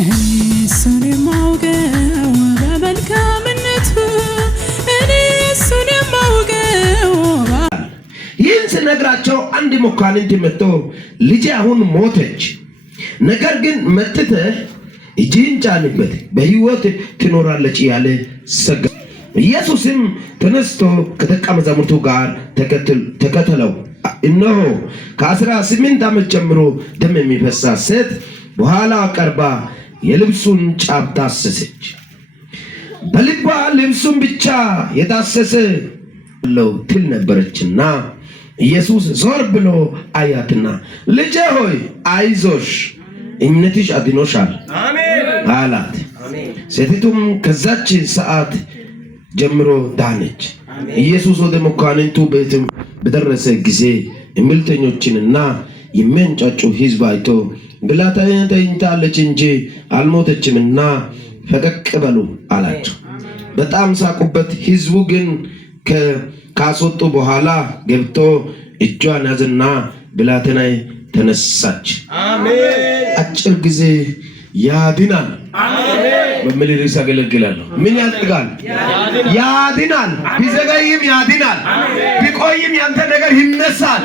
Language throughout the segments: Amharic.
እሱን የማውቀው በመልካምነቱ እሱን የማውቀው ይህን ስነግራቸው አንድ መኳንንት መጥቶ ልጄ አሁን ሞተች፣ ነገር ግን መጥተህ እጅህን ጫንበት በሕይወት ትኖራለች ያለ ሰጋ። ኢየሱስም ተነስቶ ከደቀ መዛሙርቱ ጋር ተከተለው። እነሆ ከ18 ዓመት ጀምሮ ደም የሚፈሳት ሴት በኋላ ቀርባ የልብሱን ጫፍ ዳሰሰች። በልቧ ልብሱን ብቻ የዳሰሰ ለው ትል ነበረችና ኢየሱስ ዞር ብሎ አያትና ልጄ ሆይ አይዞሽ እምነትሽ አድኖሻል አላት። ሴቲቱም ከዛች ሰዓት ጀምሮ ዳነች። ኢየሱስ ወደ መኳንንቱ ቤት በደረሰ ጊዜ እምቢልተኞችንና የሚንጫጩ ሕዝብ አይቶ ብላቴናዬ ተኝታለች እንጂ አልሞተችምና ፈቀቅ በሉ አላቸው። በጣም ሳቁበት። ሕዝቡ ግን ካስወጡ በኋላ ገብቶ እጇን ያዘና ብላቴናዬ ተነሳች። አጭር ጊዜ ያድናል። በሚል ርዕስ አገለግላለሁ። ምን ያደርጋል? ያድናል። ቢዘገይም ያድናል። ቢቆይም ያንተ ነገር ይነሳል።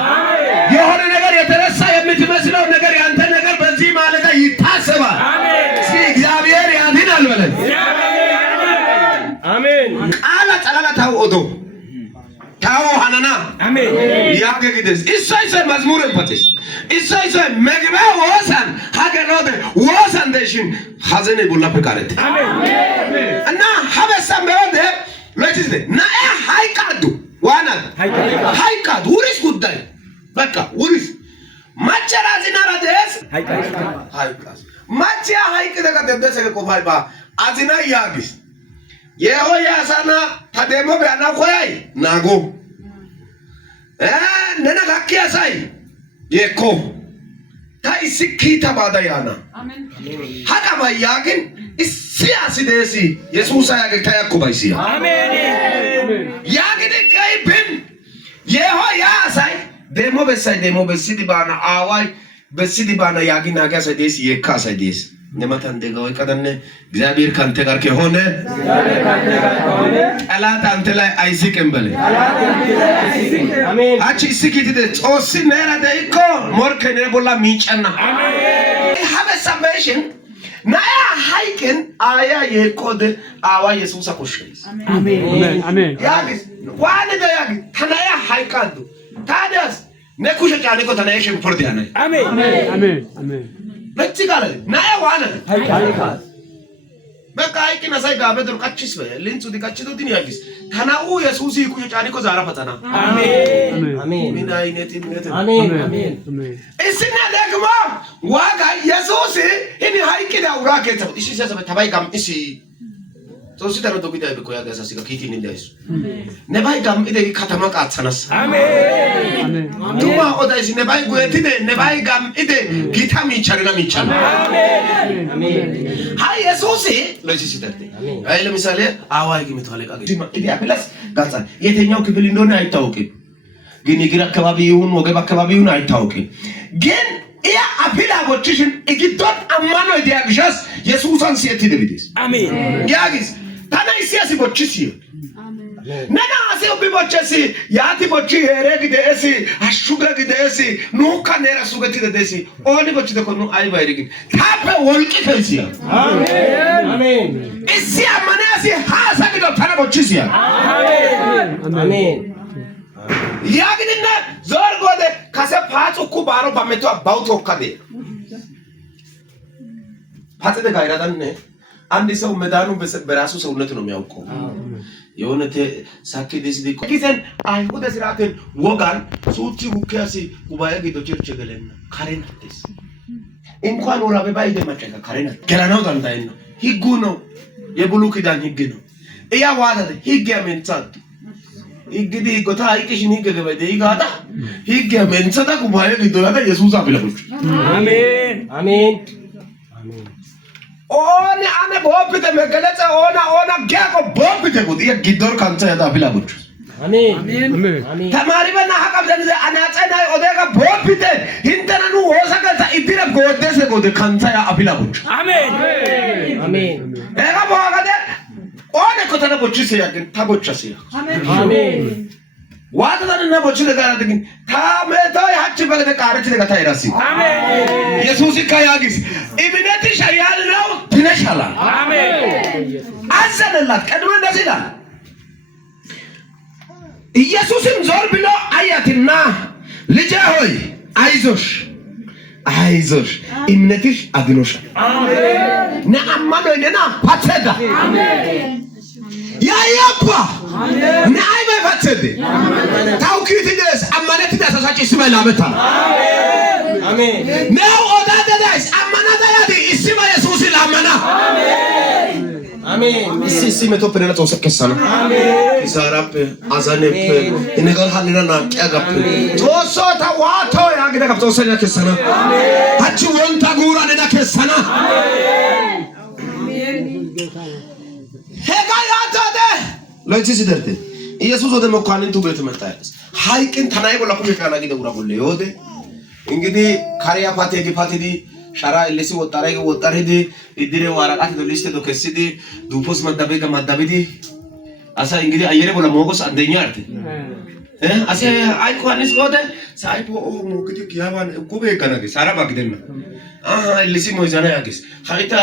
የሆነ ነገር የተረሳ የምትመስለው ነገር ያንተ ነገር በዚህ ማለዳ ይታሰባል። እስኪ እግዚአብሔር ያድናል በለን። አሜን። ቃላ ጸላላ ታውዶ ታው ሃናና አሜን። ያገግደስ ኢሳይሰ መዝሙር እንፈትስ ኢሳይሰ መግባ ወሰን ሀገሮደ ወሰን ደሽን ሐዘኔ ቡላ ፍቃረት አሜን እና ሐበሰም በወደ ለዚህ ና ሃይቃዱ ዋና ሃይቃዱ ውሪስ ጉዳይ በቃ ውሪስ ማቸራዚና ረደስ ሃይቃስ ማቸያ ሃይቅ ደገደሰ ቆፋይባ አዚና ያግስ የሆያሳና ታደሞ ቢያና ቆያይ ናጎ ነና ካኪያሳይ የኮ ታይስኪ ተባዳያና አሜን ሀቃባ ያግን እስያስ ደሲ ኢየሱስ ያገ ታያኩባይሲ አሜን ያግን ከይብን የሆያሳይ ደሞ በሲዲ ባና አዋይ በሲዲ ባና ያግን አጋሰ ደሲ የካሰ ደሲ ነማታን ደጋው ቀደነ እግዚአብሔር ካንተ ጋር ከሆነ ጠላት አንተ ላይ አይስቅም በለ አሜን አቺ ስኪት ጾስ ነራ ደይኮ ሞርከ ነቦላ ሚጨና አሜን ሐበሰበሽን ናያ ሃይከን አያ የቆደ አዋ ኢየሱስ አቆሽስ አሜን አሜን ያግስ ዋነ ደያግ ተናያ ሃይካዱ ታዳስ ነኩሽ ጫኔኮ ተናየሽን ፎርዲያና አሜን አሜን አሜን በትጋለ ናያ ዋነ ሃይካስ በቃ አይኪና ሳይ ጋበድሩ ካችስ በሊንጹ ዲካችቱ ዲን ያግስ ተናኡ ኢየሱስ ይኩሽ ጫኔኮ ዛራ ፈጠና አሜን አሜን ምን አይነት እምነት አሜን አሜን እስና ደግሞ ዋጋ ኢየሱስ እኔ ሃይኪ ዳውራ ከተ እሺ ሰሰበ ተባይጋም እሺ ሶሲ ተረዶ ቢዳይ በቆ ያጋሳ ሲጋ ኪቲን እንዳይሱ ነባይ ጋም እደ ከተማ ቃጸነስ አሜን ዱማ ኦዳይስ ነባይ ጎየቲደ ነባይ ጋም እደ ጊታሚ ቻርና ሚቻል አሜን አሜን ሃይ ኢየሱስ ለዚህ ሲተርቴ አይ ለምሳሌ አዋይ ግምት አለቃ ዲማ እዲ አፕላስ ጋጻ የተኛው ክፍል እንደሆነ አይታወቅም፣ ግን እግር አካባቢ ይሁን ወገብ አካባቢ ይሁን አይታወቅም፣ ግን ያ አፕላ ወጭሽን እግዶት አማኖ ዲያግሻስ ኢየሱስን ሲያቲ ደብዲስ አሜን ያግስ ታናይሲያሲ ቦችሲ አሜን ነና አሴው ቢቦችሲ ያቲ ቦቺ ሄረግ ደሲ አሹገግ ደሲ ኑካ ነራ ሱገቲ ደሲ ኦኒ ቦቺ ደኮኑ አይ ባይሪግ ታፈ ወልቂ ተሲ አሜን አሜን እሲ አማናሲ ሃሳግዶ ታና ቦችሲ አሜን አሜን ያግድና ዞር ጎደ ካሰ ፓጹኩ ባሮ ባመቶ ባውቶ ካደ ፓጽደ ጋይራዳን አንድ ሰው መዳኑ በራሱ ሰውነት ነው የሚያውቀው። የሆነ ሳኪዲስ ዲኮ ኪሰን አይሁዳ ስራትን ወጋን ሱቲ ውከሲ ጉባኤ ጌዶ ቸርች ገለና ካሬናስ እንኳን ወራበ ባይደ ማጨካ ካሬና ገላናው ታንታይና ህጉ ነው የብሉ ኪዳን ህግ ነው እያ ዋዳደ ህግ ያመንጻት ይግዲ ጎታ አይቅሽኒ ገገበደ ይጋታ ህግ ያመንጻታ ጉባኤ ጌዶ ያዳ ኢየሱስ አብለኩ አሜን አሜን አሜን ኦኒ አነ ቦብተ መገለጸ ኦና ጊያቆ ቦብተ ጉድ የጊዶር ካንተ ያዳ ቢላጉች አሜን ተማሪ በና ሐቀብ ዘንዘ አናጸና ኦዴጋ ቦፒቴ hinteranu ወሰገታ ኢድረ ጎደሰ ጎደ ካንታ ያ አቢላቦች አሜን ኤጋ ቦጋደ ኦነ ኮተነ ቦችስ ያግን ታቦችስ ያ አሜን ዋተና ቦችስ ጋር ግን ታመታ ያቺ በገደ ቃረች ለጋታ ይራሲ አሜን ኢየሱስ ካያጊስ ኢብነቲ ሻያልራው ትነሻላ አሜን አዘነላት ቀድሞ እንደዚህ ይላል ኢየሱስም ዞር ብሎ አያትና ልጄ ሆይ አይዞሽ እምነትሽ አድኖሻል አሜን ነአማኖ ለና ፓተዳ አሜን ያያባ ናይ በፈተደ ታውኪት ደስ አማነት ዳሳሳጭ ስበላበታ አሜን ነው ኦዳዳስ አማናዳ ያዲ እስማ ኢየሱስ ላማና አሜን ሲሲ መቶ ፕረና ተወሰከሰና አሜን ዛራፕ አዛነፕ እነጋር ሀልና ናቀጋፕ ቶሶ ታዋቶ ያግዳ ከፍቶ ሰኛ ከሰና አሜን አቺ ወንታ ጉራ ነዳ ከሰና አሜን ሄጋ ያታደ ለዚህ ሲደርተ ኢየሱስ ወደ መኳንንቱ ቤት መጣያስ ሃይቅን ተናይ ቦላ ኩሽ ካና ጊደ ጉራ ቦለ ይወደ እንግዲህ ካሪያ ፓቴ ጊፓቲዲ ሻራ ለሲ ወጣረዲ ኢድሬ ዋራቃት ዶሊስተ ዶከሲዲ ዱፖስ መዳበጋ መዳበዲ አሳ እንግዲህ አየረ ቦላ ሞጎስ አንደኛ አርተ አሳ አይኳንስ ወደ ሳይቦ ሞግዲ ያባን ኩቤ ከናገ ሳራ ባግደና ለሲ ሞይዛና ያገስ ሀይታ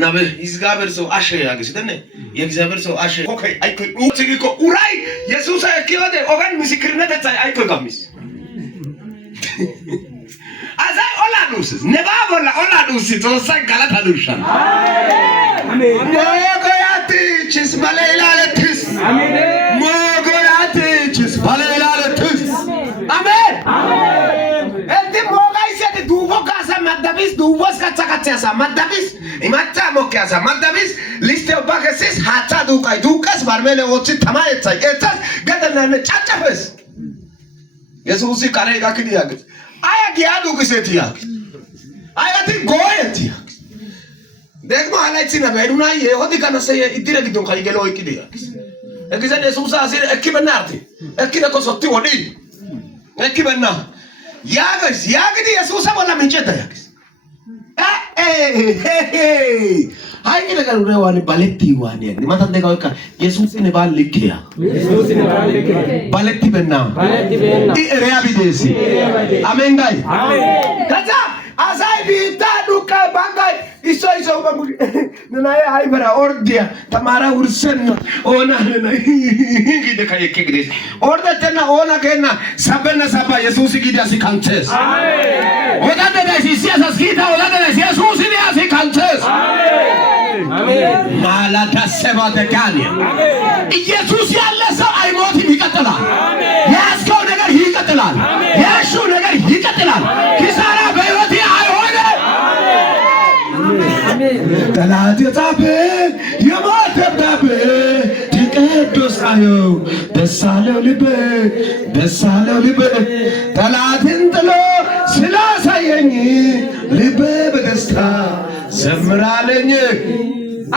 ናበ ይዝጋበር ሰው አሸ ያገስ ደነ የእግዚአብሔር ሰው አሸ ኮከ አይኮ ኡትሪኮ ኡራይ ኢየሱስ አይከወደ ኦጋን ምስክርነት አይኮ ጋሚስ አዛይ ኦላዱስ ነባቦላ ኦላዱስ ተወሳይ ጋላታ ዱሻን አሜን ሞጎያትስ ባለላልትስ አሜን ሞጎያትስ ባለላልትስ አሜን እንት ሞጋይሰት ዱቦካሳ ማዳቢስ ዱቦስ ካቻካቻሳ ማዳቢስ ኢማቻ ሞካሳ ማዳቢስ ሊስቴ ባከሲስ ሃቻ ዱቃስ ባርሜለ ወጭ ተማየቻይ እታስ ገደናነ ጫጫፈስ ኢየሱስ ካሬ ጋክዲ ያገስ አያ ጊያዱ ግሴቲያ አያቲ ጎየቲያ ደግሞ አላይቺና በዱና የሆዲ ከነሰ ኢድረ ግዶን ካይገሎ ይቅዲያ እግዚአብሔር ኢየሱስ አሲር እኪበናርቲ እኪነኮ ሶቲ ወዲ እኪበና ያገስ ያግዲ ኢየሱስ ወላ ምንጨታ ያገስ አይ ነገር ነው ዋኒ ባለቲ ዋኒ ማታን ደጋውካ ኢየሱስን ባልልኪያ ባለቲ በና ኢሪያቢዴሲ አሜን ጋይ ከዛ አሳይ ቢታ ዱካ ባንጋይ ኢሶይ ሰው ባሙዲ ነናይ አይበራ ኦርዲያ ተማራ ውርሰን ኦና ነናይ ጊደ ካይከግዴ ኦርደተና ኦና ከና ሰበና ሰባ ኢየሱስ ጊዳሲ ካንቸስ አሜን ወዳደዳ ሲሲያስ አስኪታ ወዳደዳ ኢየሱስ ዲያሲ ካንቸስ አሜን አሜን ማላታ ሰባ ተካኒያ አሜን ኢየሱስ ያለ ሰው አይሞትም ይቀጥላል አሜን ያስከው ነገር ይቀጥላል ያሹ ነገር ይቀጥላል ኪሳራ በህይወት ጠላት የጻፈ የማተብዳብ ቅዱስ አየው ደሳለው ልቤ ጠላትን ጥሎ ስላሳየኝ ልቤ በደስታ ዘምራለኝ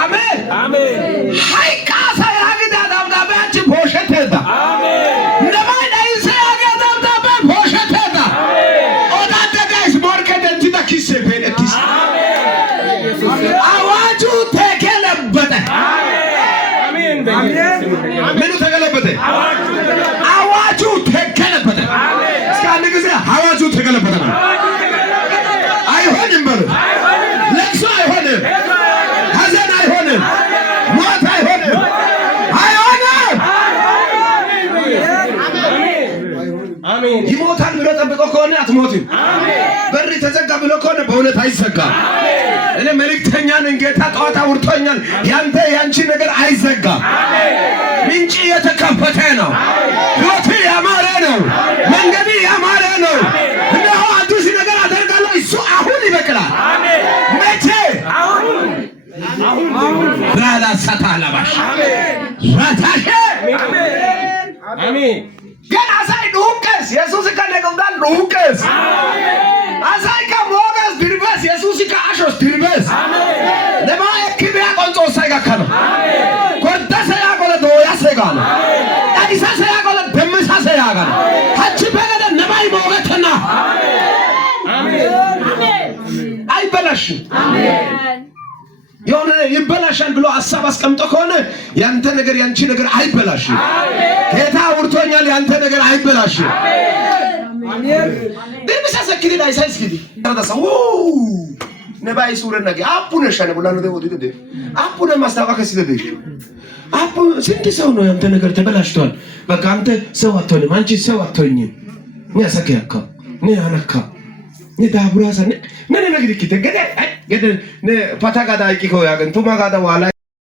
አሜን አሜን ሃይቃሳ ያግዳ ዳብዳቤያች ቦሸተዳ አሜን ለማይዳይ ሰያጋ ዳብዳቤ ቦሸተዳ ኦዳደጋይስ ሞርከደንቲ ዳኪስ ቤለቲስ አዋጁ ተገለበጠ አሜን ምኑ ተገለበጠ አዋጁ ተገለበጠ እስከ አንድ ጊዜ አዋጁ ተገለበጠ አይሆንም በሉ ለቅሶ አይሆንም ሐዘን አይሆንም ሞት አይሆንም አሜን ይሞታል ብሎ ጠብቆ ከሆነ አትሞትም አሜን በር ተዘጋ ብሎ ከሆነ በእውነት አይዘጋም አሜን እኔ መልእክተኛ ነኝ ጌታ ጠዋት አውርቶኛል ያንተ ያንቺ ነገር አይዘጋም አሜን ምንጭ የተከፈተ ነው ሕይወት ያማረ ነው መንገድ ያማረ ነው እነሆ አዲስ ነገር አደርጋለሁ እሱ አሁን ይበቅላል አሜን መቼ አሁን ብራላ ሰታላባሽ አሜን ራታሽ አሜን አሜን ግን አሳይ ዱቀስ ኢየሱስ ከነገውዳን ዱቀስ አሜን አሳይ ከሞገስ ድርበስ ኢየሱስ ከአሾስ ድርበስ አሜን ለማየ ክብያ ቆንጾ ሳይጋከነ አሜን ኮርተሰ ያቆለ ዶያ ሰጋለ አሜን አዲሳ ሰያቆለ አይበላሽም። አሜን። የሆነ ይበላሻል ብሎ ሐሳብ አስቀምጦ ከሆነ ያንተ ነገር ያንቺ ነገር አይበላሽም። አሜን። ጌታ አውርቶኛል፣ ያንተ ነገር አይበላሽም። አሜን። ድርብሳ ሰክሪ ላይ ሳይስኪዲ ተረዳሰው ነባይ ሱረና አፑነ ሸነ ብላ ነው ወዲደ አፑነ ማስታወቂያ ከሲደ አፑ ስንት ሰው ነው ያንተ ነገር ተበላሽቷል። በቃ አንተ ሰው አትሆንም፣ አንቺ ሰው አትሆኝም። ያሰከያካ አናካ ዳብራሰ ምን ነገር ይከተ ገደ ነ ፓታጋዳ አይቂኮ ያገን ቱማጋዳ ዋላ